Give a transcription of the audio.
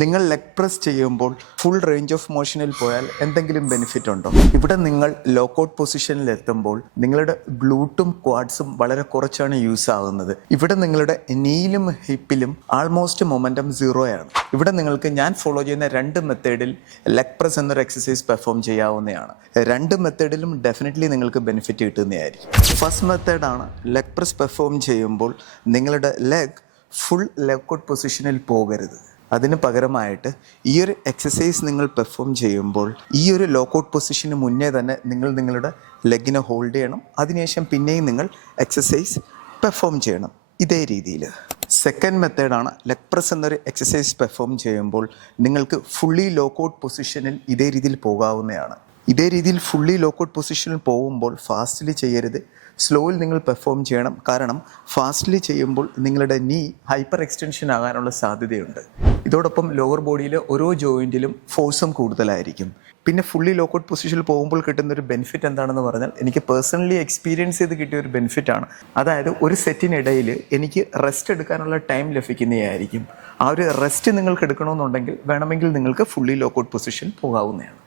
നിങ്ങൾ leg press ചെയ്യുമ്പോൾ full range of മോഷനിൽ പോയാൽ എന്തെങ്കിലും ബെനിഫിറ്റ് ഉണ്ടോ? ഇവിടെ നിങ്ങൾ ലോക്കൗട്ട് പൊസിഷനിൽ എത്തുമ്പോൾ നിങ്ങളുടെ ഗ്ലൂട്ടും ക്വാഡ്സും വളരെ കുറച്ചാണ് യൂസ് ആകുന്നത്. ഇവിടെ നിങ്ങളുടെ നീയിലും ഹിപ്പിലും ആൾമോസ്റ്റ് മൊമെൻറ്റം സീറോയാണ്. ഇവിടെ നിങ്ങൾക്ക് ഞാൻ ഫോളോ ചെയ്യുന്ന രണ്ട് മെത്തേഡിൽ ലെഗ് പ്രസ് എന്നൊരു എക്സസൈസ് പെർഫോം ചെയ്യാവുന്നതാണ്. രണ്ട് മെത്തേഡിലും ഡെഫിനറ്റ്ലി നിങ്ങൾക്ക് ബെനിഫിറ്റ് കിട്ടുന്നതായിരിക്കും. ഫസ്റ്റ് മെത്തേഡാണ് ലെഗ് പ്രസ് പെർഫോം ചെയ്യുമ്പോൾ നിങ്ങളുടെ ലെഗ് ഫുൾ ലോക്കൗട്ട് പൊസിഷനിൽ പോകരുത്. അതിന് പകരമായിട്ട് ഈ ഒരു എക്സസൈസ് നിങ്ങൾ പെർഫോം ചെയ്യുമ്പോൾ ഈ ഒരു ലോക്കൗട്ട് പൊസിഷന് മുന്നേ തന്നെ നിങ്ങൾ നിങ്ങളുടെ ലെഗിനെ ഹോൾഡ് ചെയ്യണം. അതിനുശേഷം പിന്നെയും നിങ്ങൾ എക്സസൈസ് പെർഫോം ചെയ്യണം ഇതേ രീതിയിൽ. സെക്കൻഡ് മെത്തേഡാണ് ലെഗ് പ്രസ് എന്നൊരു എക്സസൈസ് പെർഫോം ചെയ്യുമ്പോൾ നിങ്ങൾക്ക് ഫുള്ളി ലോക്കൗട്ട് പൊസിഷനിൽ ഇതേ രീതിയിൽ പോകാവുന്നതാണ്. ഇതേ രീതിയിൽ ഫുള്ളി ലോക്കൗട്ട് പൊസിഷനിൽ പോകുമ്പോൾ ഫാസ്റ്റ്ലി ചെയ്യരുത്, സ്ലോയിൽ നിങ്ങൾ പെർഫോം ചെയ്യണം. കാരണം ഫാസ്റ്റ്ലി ചെയ്യുമ്പോൾ നിങ്ങളുടെ നീ ഹൈപ്പർ എക്സ്റ്റൻഷൻ ആകാനുള്ള സാധ്യതയുണ്ട്. ഇതോടൊപ്പം ലോവർ ബോഡിയിലെ ഓരോ ജോയിൻറ്റിലും ഫോഴ്സും കൂടുതലായിരിക്കും. പിന്നെ ഫുള്ളി ലോക്കൗട്ട് പൊസിഷനിൽ പോകുമ്പോൾ കിട്ടുന്നൊരു ബെനിഫിറ്റ് എന്താണെന്ന് പറഞ്ഞാൽ എനിക്ക് പേഴ്സണലി എക്സ്പീരിയൻസ് ചെയ്ത് കിട്ടിയ ഒരു ബെനിഫിറ്റാണ്. അതായത് ഒരു സെറ്റിനിടയിൽ എനിക്ക് റെസ്റ്റ് എടുക്കാനുള്ള ടൈം ലഭിക്കുന്നതായിരിക്കും. ആ ഒരു റെസ്റ്റ് നിങ്ങൾക്ക് എടുക്കണമെന്നുണ്ടെങ്കിൽ വേണമെങ്കിൽ നിങ്ങൾക്ക് ഫുള്ളി ലോക്കൗട്ട് പൊസിഷൻ പോകാവുന്നതാണ്.